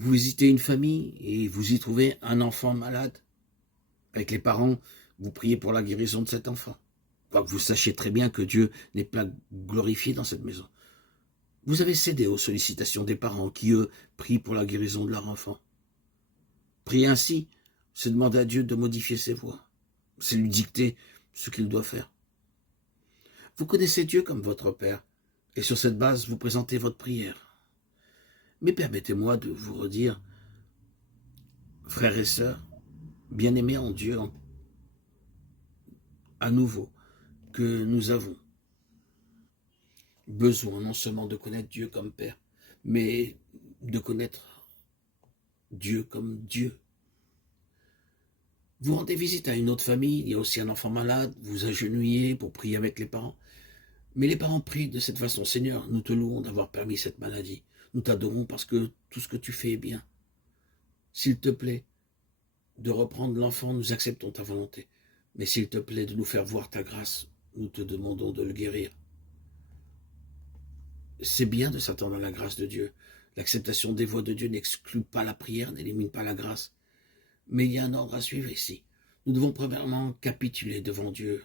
Vous visitez une famille et vous y trouvez un enfant malade. Avec les parents, vous priez pour la guérison de cet enfant. Quoique vous sachiez très bien que Dieu n'est pas glorifié dans cette maison. Vous avez cédé aux sollicitations des parents qui, eux, prient pour la guérison de leur enfant. Prier ainsi, c'est demander à Dieu de modifier ses voies. C'est lui dicter ce qu'il doit faire. Vous connaissez Dieu comme votre Père, et sur cette base, vous présentez votre prière. Mais permettez-moi de vous redire, frères et sœurs, bien-aimés en Dieu, à nouveau, que nous avons besoin non seulement de connaître Dieu comme Père, mais de connaître Dieu comme Dieu. Vous rendez visite à une autre famille, il y a aussi un enfant malade, vous agenouillez pour prier avec les parents. Mais les parents prient de cette façon: Seigneur, nous te louons d'avoir permis cette maladie. Nous t'adorons parce que tout ce que tu fais est bien. S'il te plaît de reprendre l'enfant, nous acceptons ta volonté. Mais s'il te plaît de nous faire voir ta grâce, nous te demandons de le guérir. C'est bien de s'attendre à la grâce de Dieu. L'acceptation des voies de Dieu n'exclut pas la prière, n'élimine pas la grâce. Mais il y a un ordre à suivre ici. Nous devons premièrement capituler devant Dieu,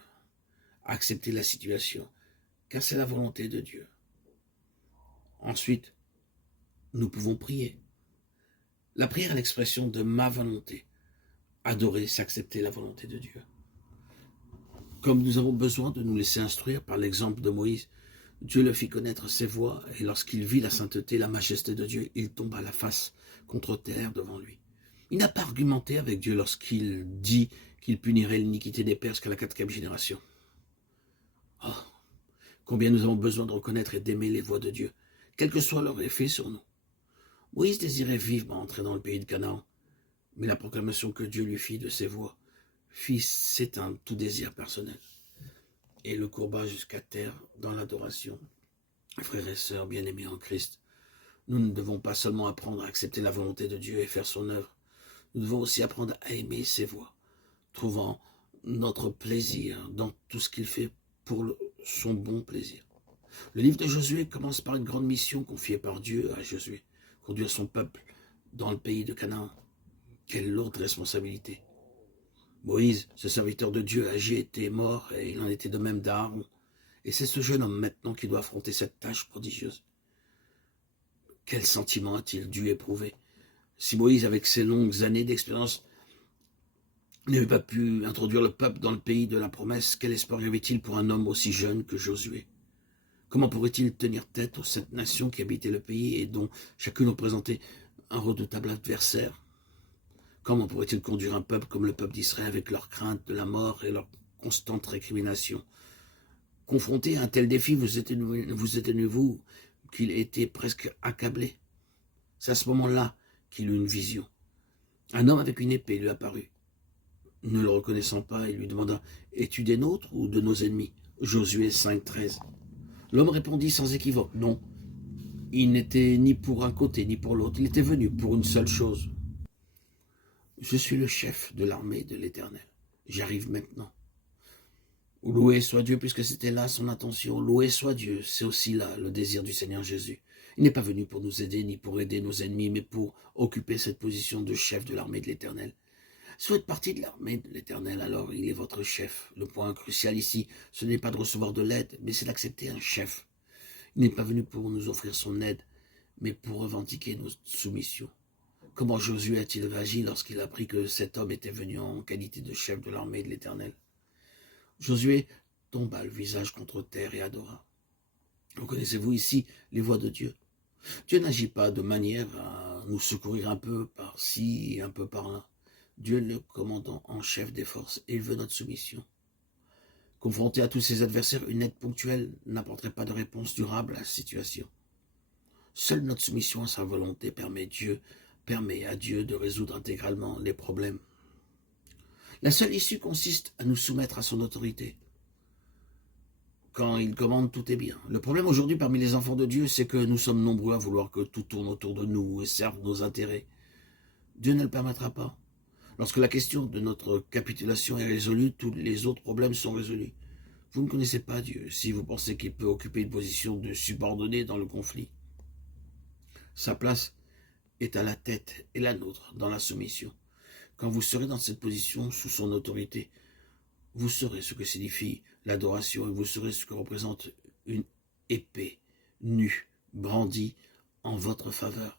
accepter la situation, car c'est la volonté de Dieu. Ensuite, nous pouvons prier. La prière est l'expression de ma volonté. Adorer, c'est accepter la volonté de Dieu. Comme nous avons besoin de nous laisser instruire par l'exemple de Moïse, Dieu le fit connaître ses voies, et lorsqu'il vit la sainteté, la majesté de Dieu, il tomba la face contre terre devant lui. Il n'a pas argumenté avec Dieu lorsqu'il dit qu'il punirait l'iniquité des pères jusqu'à la 4e génération. Oh, combien nous avons besoin de reconnaître et d'aimer les voies de Dieu, quel que soit leur effet sur nous. Moïse désirait vivement entrer dans le pays de Canaan, mais la proclamation que Dieu lui fit de ses voies fit s'éteindre tout désir personnel et le courba jusqu'à terre dans l'adoration. Frères et sœurs bien-aimés en Christ, nous ne devons pas seulement apprendre à accepter la volonté de Dieu et faire son œuvre, nous devons aussi apprendre à aimer ses voies, trouvant notre plaisir dans tout ce qu'il fait pour son bon plaisir. Le livre de Josué commence par une grande mission confiée par Dieu à Josué, conduire son peuple dans le pays de Canaan. Quelle lourde responsabilité. Moïse, ce serviteur de Dieu âgé, était mort, et il en était de même d'Aaron. Et c'est ce jeune homme maintenant qui doit affronter cette tâche prodigieuse. Quel sentiment a-t-il dû éprouver? Si Moïse, avec ses longues années d'expérience, n'avait pas pu introduire le peuple dans le pays de la promesse, quel espoir y avait-il pour un homme aussi jeune que Josué? Comment pourrait-il tenir tête aux 7 nations qui habitaient le pays et dont chacune représentait un redoutable adversaire? Comment pourrait-il conduire un peuple comme le peuple d'Israël avec leur crainte de la mort et leur constante récrimination? Confronté à un tel défi, vous étonnez-vous qu'il était presque accablé? C'est à ce moment-là qu'il eut une vision. Un homme avec une épée lui apparut. Ne le reconnaissant pas, il lui demanda: « Es-tu des nôtres ou de nos ennemis ?» Josué 5,13. L'homme répondit sans équivoque: « Non. » Il n'était ni pour un côté ni pour l'autre. Il était venu pour une seule chose. « Je suis le chef de l'armée de l'Éternel. J'arrive maintenant. » Loué soit Dieu, puisque c'était là son intention. Loué soit Dieu, c'est aussi là le désir du Seigneur Jésus. Il n'est pas venu pour nous aider, ni pour aider nos ennemis, mais pour occuper cette position de chef de l'armée de l'Éternel. Si vous êtes partie de l'armée de l'Éternel, alors il est votre chef. Le point crucial ici, ce n'est pas de recevoir de l'aide, mais c'est d'accepter un chef. Il n'est pas venu pour nous offrir son aide, mais pour revendiquer notre soumission. Comment Josué a-t-il agi lorsqu'il apprit que cet homme était venu en qualité de chef de l'armée de l'Éternel? Josué tomba le visage contre terre et adora. Reconnaissez-vous ici les voies de Dieu? Dieu n'agit pas de manière à nous secourir un peu par-ci et un peu par-là. Dieu est le commandant en chef des forces et il veut notre soumission. Confronté à tous ses adversaires, une aide ponctuelle n'apporterait pas de réponse durable à la situation. Seule notre soumission à sa volonté permet à Dieu de résoudre intégralement les problèmes. La seule issue consiste à nous soumettre à son autorité. Quand il commande, tout est bien. Le problème aujourd'hui parmi les enfants de Dieu, c'est que nous sommes nombreux à vouloir que tout tourne autour de nous et serve nos intérêts. Dieu ne le permettra pas. Lorsque la question de notre capitulation est résolue, tous les autres problèmes sont résolus. Vous ne connaissez pas Dieu si vous pensez qu'il peut occuper une position de subordonné dans le conflit. Sa place est à la tête et la nôtre dans la soumission. Quand vous serez dans cette position sous son autorité, vous saurez ce que signifie l'adoration et vous saurez ce que représente une épée nue, brandie en votre faveur.